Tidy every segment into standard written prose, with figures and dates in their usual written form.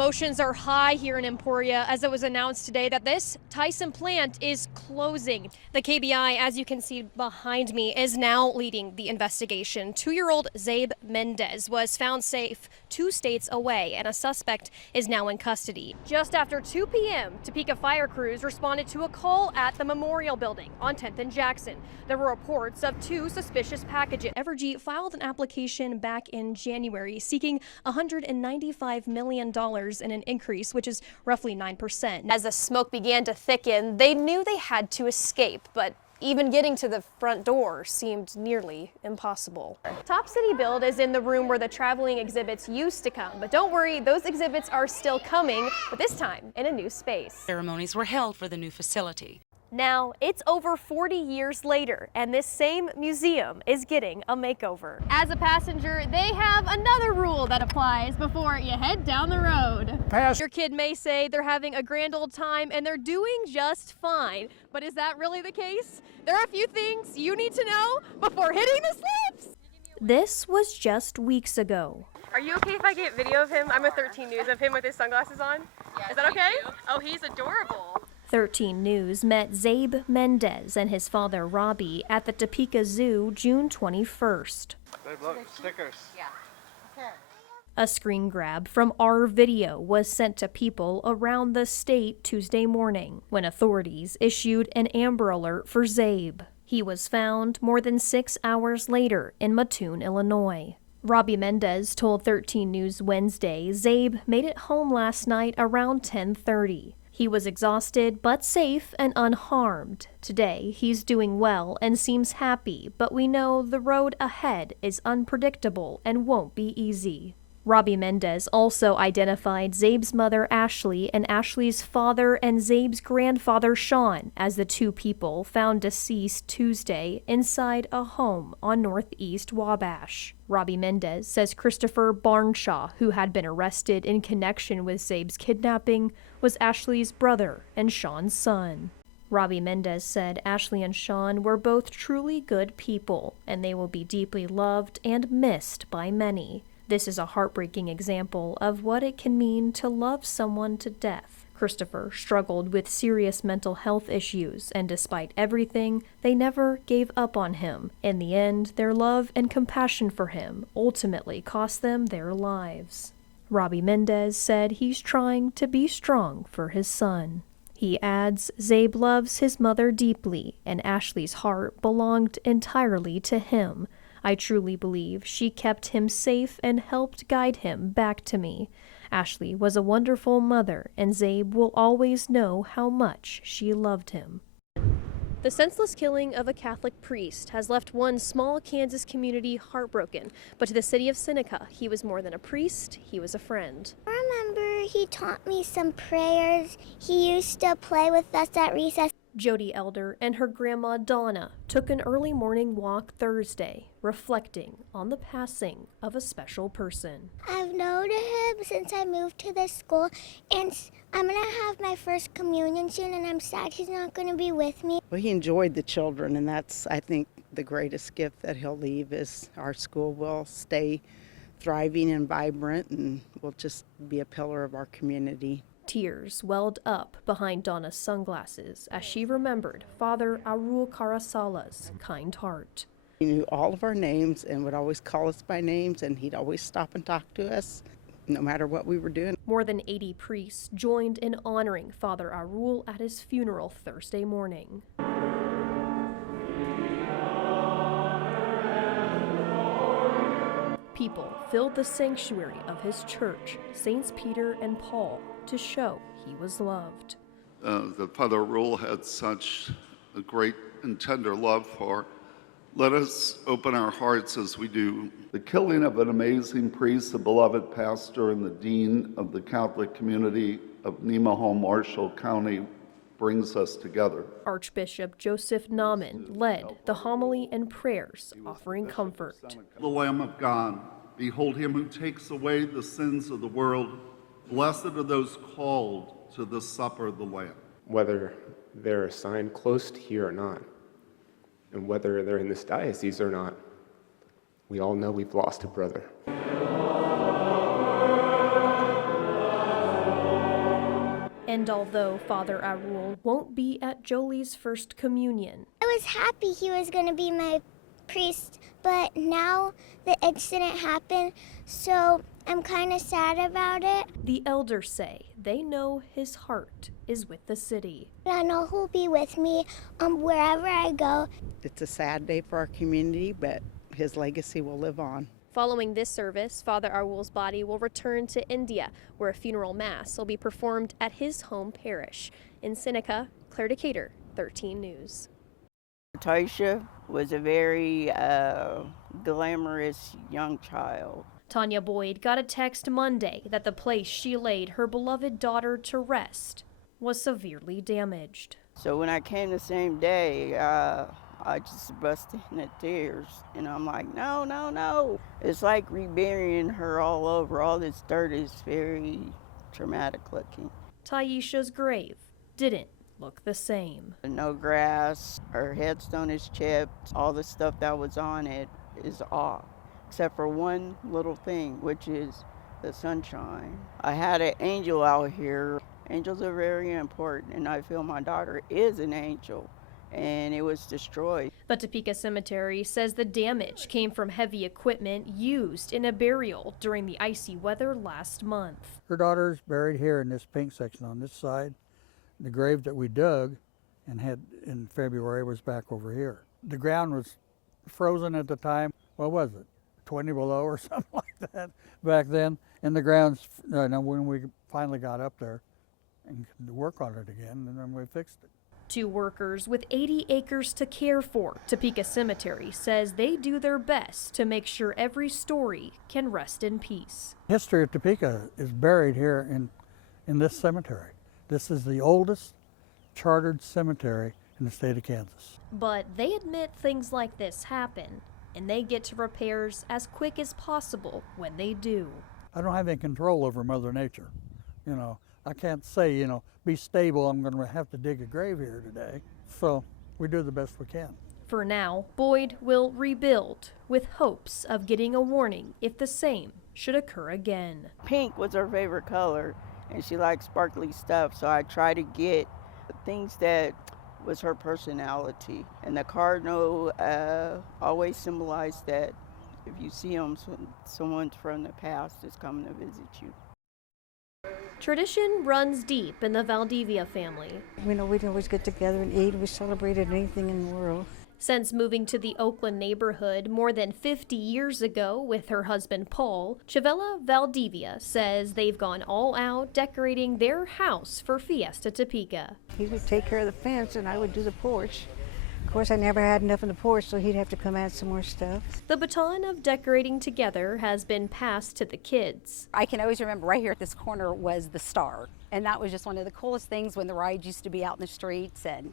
Emotions are high here in Emporia as it was announced today that this Tyson plant is closing. The KBI, as you can see behind me, is now leading the investigation. 2-year-old Zabe Mendez was found safe 2 states away, and a suspect is now in custody. Just after 2 p.m., Topeka fire crews responded to a call at the Memorial Building on 10th and Jackson. There were reports of 2 suspicious packages. Evergy filed an application back in January seeking $195 million in an increase, which is roughly 9%. As the smoke began to thicken, they knew they had to escape, but even getting to the front door seemed nearly impossible. Top City Build is in the room where the traveling exhibits used to come, but don't worry, those exhibits are still coming, but this time in a new space. Ceremonies were held for the new facility. Now, it's over 40 years later, and this same museum is getting a makeover. As a passenger, they have another rule that applies before you head down the road. Your kid may say they're having a grand old time and they're doing just fine, but is that really the case? There are a few things you need to know before hitting the slips. This was just weeks ago. Are you okay if I get video of him? I'm a 13 News of him with his sunglasses on. Is that okay? Oh, he's adorable. 13 News met Zabe Mendez and his father Robbie at the Topeka Zoo June 21st. Look, stickers. Yeah. Okay. A screen grab from our video was sent to people around the state Tuesday morning when authorities issued an Amber Alert for Zabe. He was found more than 6 hours later in Mattoon, Illinois. Robbie Mendez told 13 News Wednesday Zabe made it home last night around 10:30. He was exhausted but safe and unharmed. Today, he's doing well and seems happy, but we know the road ahead is unpredictable and won't be easy. Robbie Mendez also identified Zabe's mother Ashley and Ashley's father and Zabe's grandfather Sean as the 2 people found deceased Tuesday inside a home on Northeast Wabash. Robbie Mendez says Christopher Barnshaw, who had been arrested in connection with Zabe's kidnapping, was Ashley's brother and Sean's son. Robbie Mendez said Ashley and Sean were both truly good people, and they will be deeply loved and missed by many. This is a heartbreaking example of what it can mean to love someone to death. Christopher struggled with serious mental health issues, and despite everything, they never gave up on him. In the end, their love and compassion for him ultimately cost them their lives. Robbie Mendez said he's trying to be strong for his son. He adds, Zabe loves his mother deeply, and Ashley's heart belonged entirely to him. I truly believe she kept him safe and helped guide him back to me. Ashley was a wonderful mother, and Zabe will always know how much she loved him. The senseless killing of a Catholic priest has left one small Kansas community heartbroken, but to the city of Seneca, he was more than a priest, he was a friend. I remember he taught me some prayers. He used to play with us at recess. Jody Elder and her grandma Donna took an early morning walk Thursday, reflecting on the passing of a special person. I've known him since I moved to this school, and I'm going to have my first communion soon, and I'm sad he's not going to be with me. Well, he enjoyed the children, and that's, I think, the greatest gift that he'll leave is our school will stay thriving and vibrant, and will just be a pillar of our community. Tears welled up behind Donna's sunglasses as she remembered Father Arul Carasala's kind heart. He knew all of our names and would always call us by names, and he'd always stop and talk to us, no matter what we were doing. More than 80 priests joined in honoring Father Arul at his funeral Thursday morning. People filled the sanctuary of his church, Saints Peter and Paul, to show he was loved. That Father Rule had such a great and tender love for. Let us open our hearts as we do. The killing of an amazing priest, a beloved pastor, and the dean of the Catholic community of Nemaha, Marshall County brings us together. Archbishop Joseph Naumann led the homily and prayers, offering comfort. The Lamb of God, behold him who takes away the sins of the world. Blessed are those called to the supper of the Lamb. Whether they're assigned close to here or not, and whether they're in this diocese or not, we all know we've lost a brother. And although Father Arul won't be at Jolie's first communion, I was happy he was going to be my priest, but now the incident happened, so I'm kind of sad about it. the elders say they know his heart is with the city. I know he'll be with me wherever I go. It's a sad day for our community, but his legacy will live on. Following this service, Father Arul's body will return to India, where a funeral mass will be performed at his home parish. In Seneca, Claire Decatur, 13 News. Taisha was a very glamorous young child. Tanya Boyd got a text Monday that the place she laid her beloved daughter to rest was severely damaged. So when I came the same day, I just busted into tears. And I'm like, no, no, no. It's like reburying her all over. All this dirt is very traumatic looking. Taisha's grave didn't look the same. No grass, her headstone is chipped. All the stuff that was on it is off, except for one little thing, which is the sunshine. I had an angel out here. Angels are very important, and I feel my daughter is an angel, and it was destroyed. But Topeka Cemetery says the damage came from heavy equipment used in a burial during the icy weather last month. Her daughter's buried here in this pink section on this side. The grave that we dug and had in February was back over here. The ground was frozen at the time. What was it? 20 below or something like that back then. And the ground's, when we finally got up there and could work on it again, and then we fixed it. 2 workers with 80 acres to care for, Topeka Cemetery says they do their best to make sure every story can rest in peace. History of Topeka is buried here in this cemetery. This is the oldest chartered cemetery in the state of Kansas. But they admit things like this happen, and they get to repairs as quick as possible when they do. I don't have any control over Mother Nature. I can't say, be stable, I'm going to have to dig a grave here today. So we do the best we can. For now, Boyd will rebuild with hopes of getting a warning if the same should occur again. Pink was her favorite color, and she liked sparkly stuff, so I try to get things that was her personality. And the cardinal always symbolized that if you see them, someone from the past is coming to visit you. Tradition runs deep in the Valdivia family. We'd always get together and eat. We celebrated anything in the world. Since moving to the Oakland neighborhood more than 50 years ago with her husband Paul, Chavella Valdivia says they've gone all out decorating their house for Fiesta Topeka. He would take care of the fence and I would do the porch. Of course, I never had enough in the porch, so he'd have to come add some more stuff. The baton of decorating together has been passed to the kids. I can always remember right here at this corner was the star. And that was just one of the coolest things when the rides used to be out in the streets and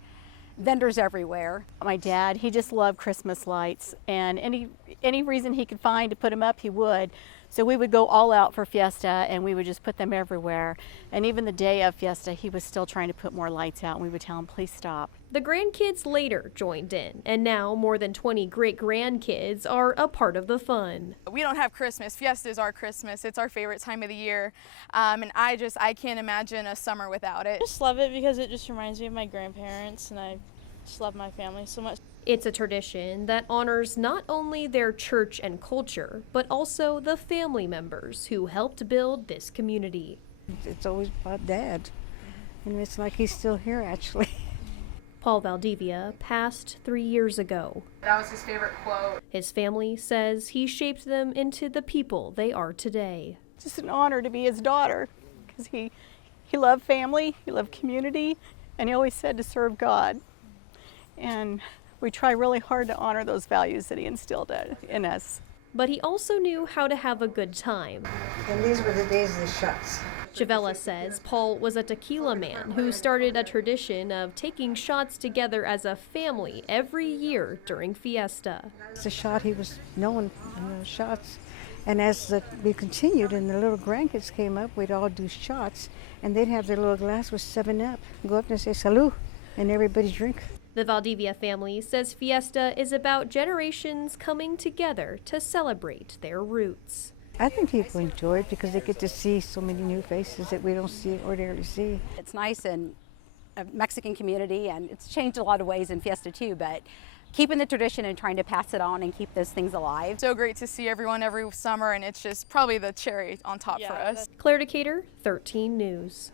vendors everywhere. My dad, he just loved Christmas lights, and any reason he could find to put them up, he would. So we would go all out for Fiesta, and we would just put them everywhere. And even the day of Fiesta, he was still trying to put more lights out, and we would tell him, please stop. The grandkids later joined in, and now more than 20 great-grandkids are a part of the fun. We don't have Christmas. Fiesta is our Christmas. It's our favorite time of the year, and I can't imagine a summer without it. I just love it because it just reminds me of my grandparents, and I just love my family so much. It's a tradition that honors not only their church and culture, but also the family members who helped build this community. It's always about Dad, and it's like he's still here, actually. Paul Valdivia passed 3 years ago. That was his favorite quote. His family says he shaped them into the people they are today. It's just an honor to be his daughter, because he loved family, he loved community, and he always said to serve God. And we try really hard to honor those values that he instilled in us. But he also knew how to have a good time. And these were the days of the shots. Chavella says Paul was a tequila man who started a tradition of taking shots together as a family every year during Fiesta. It's a shot he was known, shots. And as we continued and the little grandkids came up, we'd all do shots, and they'd have their little glass with 7-Up, go up and say salud, and everybody drink. The Valdivia family says Fiesta is about generations coming together to celebrate their roots. I think people enjoy it because they get to see so many new faces that we don't ordinarily see. It's nice in a Mexican community, and it's changed a lot of ways in Fiesta too, but keeping the tradition and trying to pass it on and keep those things alive. So great to see everyone every summer, and it's just probably the cherry on top for us. Claire Decatur, 13 News.